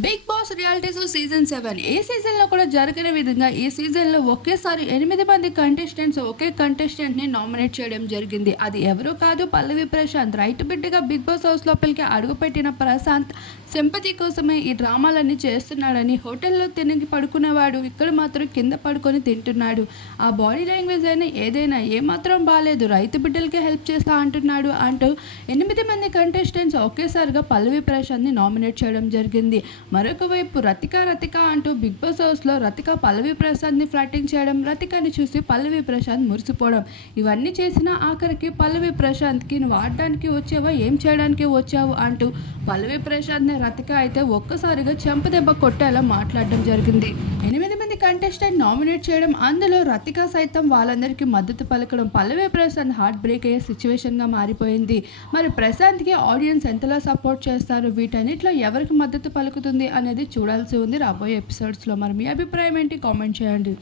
Bigg Boss reality show season seven ఏ సీజన్లో కూడా జరగని విధంగా ఈ సీజన్లో ఒకేసారి ఎనిమిది మంది కంటెస్టెంట్స్ ఒకే కంటెస్టెంట్ని నామినేట్ చేయడం జరిగింది. అది ఎవరూ కాదు పల్లవి ప్రశాంత్. రైతు బిడ్డగా బిగ్ బాస్ హౌస్ లోపలికి అడుగుపెట్టిన ప్రశాంత్ సింపతి కోసమే ఈ డ్రామాలన్నీ చేస్తున్నాడని హోటల్లో తినకి పడుకునేవాడు. ఇక్కడ మాత్రం కింద పడుకొని తింటున్నాడు. ఆ బాడీ లాంగ్వేజ్ అయినా ఏదైనా ఏమాత్రం బాగాలేదు రైతు బిడ్డలకి హెల్ప్ చేస్తా అంటున్నాడు అంటూ ఎనిమిది మంది కంటెస్టెంట్స్ ఒకేసారిగా పల్లవి ప్రశాంత్ని నామినేట్ చేయడం జరిగింది. మరొక వైపు రతిక రతిక అంటూ బిగ్ బాస్ హౌస్లో రతిక పల్లవి ప్రసాద్ని ఫ్లాటింగ్ చేయడం రతికని చూసి పల్లవి ప్రశాంత్ మురిసిపోవడం. ఇవన్నీ చేసినా ఆఖరికి పల్లవి ప్రశాంత్కి నువ్వు ఆడడానికి వచ్చావా? ఏం చేయడానికి వచ్చావు? అంటూ పల్లవి ప్రశాంత్ని రతిక అయితే ఒక్కసారిగా చెంపదెబ్బ కొట్టేలా మాట్లాడడం జరిగింది. ఎనిమిది మంది కంటెస్టెంట్ నామినేట్ చేయడం అందులో రతిక సైతం వాళ్ళందరికీ మద్దతు పలకడం పల్లవి ప్రశాంత్ హార్ట్ బ్రేక్ అయ్యే సిచ్యువేషన్గా మారిపోయింది. మరి ప్రశాంత్కి ఆడియన్స్ ఎంతలా సపోర్ట్ చేస్తారు? వీటన్నిటిలో ఎవరికి మద్దతు పలుకుతుంది అనేది చూడాల్సి ఉంది రాబోయే ఎపిసోడ్స్లో మరి మీ అభిప్రాయం ఏంటి? కామెంట్ చేయండి.